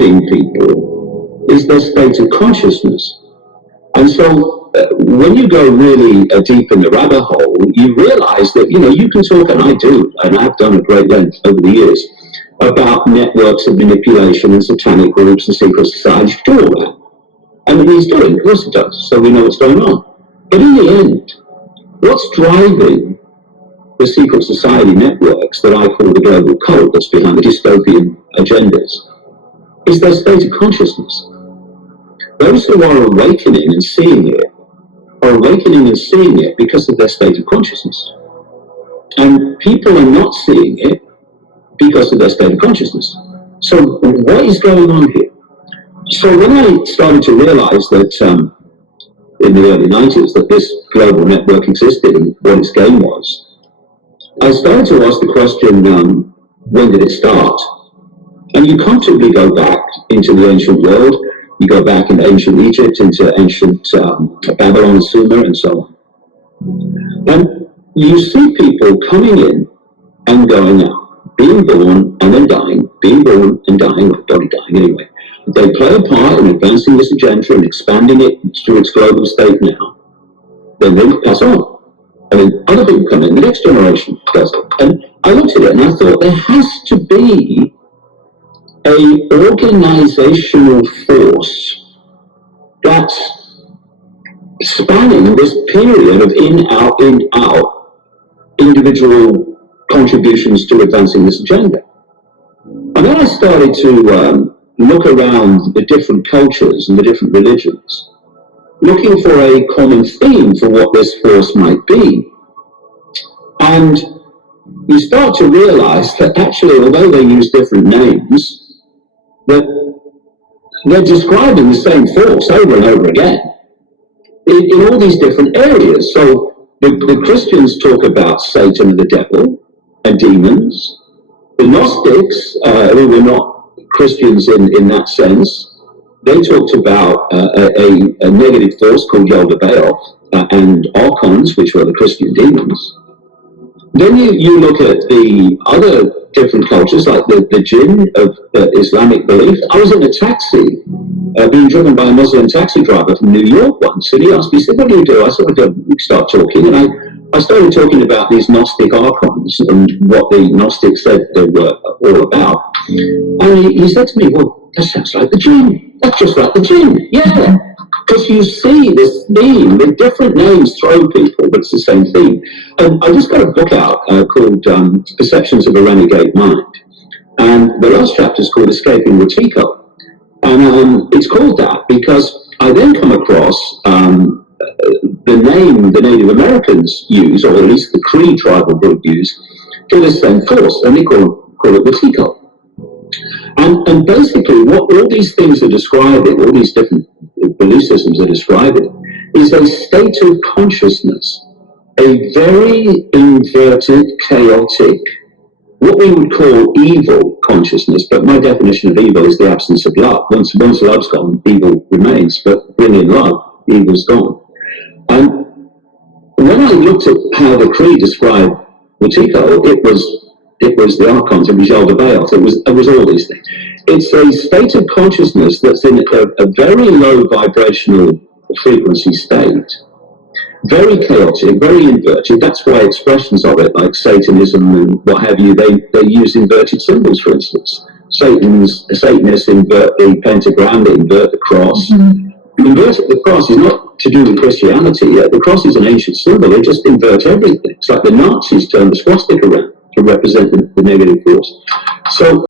driving people is their state of consciousness. And so when you go really deep in the rabbit hole, you realize that, you can talk, and I do, and I've done a great length over the years, about networks of manipulation and satanic groups and secret societies. You do all that. And he's doing, of course it does, so we know what's going on. But in the end, what's driving the secret society networks that I call the global cult that's behind the dystopian agendas is their state of consciousness. Those who are awakening and seeing it are awakening and seeing it because of their state of consciousness. And people are not seeing it because of their state of consciousness. So what is going on here? So when I started to realize that in the early 90s that this global network existed and what its game was, I started to ask the question, when did it start? And you comfortably go back into the ancient world. You go back into ancient Egypt, into ancient Babylon and Sumer, and so on. And you see people coming in and going out, being born and then dying, being born and dying, or body dying anyway. They play a part in advancing this agenda and expanding it to its global state now. Then they pass on. And then other people come in, the next generation does it. And I looked at it and I thought there has to be a organizational force that's spanning this period of in-out individual contributions to advancing this agenda. And then I started to look around the different cultures and the different religions, looking for a common theme for what this force might be. And you start to realize that actually, although they use different names, that they're describing the same force over and over again in all these different areas. So the Christians talk about Satan and the devil and demons. The Gnostics, who were not Christians in that sense, they talked about a negative force called Yaldabaoth and archons, which were the Christian demons. Then you look at the other different cultures, like the jinn of Islamic belief. I was in a taxi, being driven by a Muslim taxi driver from New York once, and he asked me, he said, "What do you do?" I said, "We start talking," and I started talking about these Gnostic archons and what the Gnostics said they were all about. And he said to me, "Well, that sounds like the jinn. That's just like the jinn." Yeah. Because you see this theme with different names throw people, but it's the same theme. And I just got a book out called Perceptions of a Renegade Mind. And the last chapter is called Escaping Wetiko. And it's called that because I then come across the name the Native Americans use, or at least the Cree tribal group use, for the same force, and they call it Wetiko. And basically what all these things are describing, all these different belief systems are describing, is a state of consciousness, a very inverted, chaotic, what we would call evil consciousness, but my definition of evil is the absence of love. Once love's gone, evil remains, but bring in love, evil's gone. And when I looked at how the Cree described Wetiko, it was the archons, it was Yaldabaoth, it was all these things. It's a state of consciousness that's in a very low vibrational frequency state, very chaotic, very inverted. That's why expressions of it, like Satanism and what have you, they use inverted symbols, for instance. Satanists invert the pentagram, they invert the cross. Mm-hmm. The cross is not to do with Christianity. The cross is an ancient symbol. They just invert everything. It's like the Nazis turned the swastika around to represent the negative force. So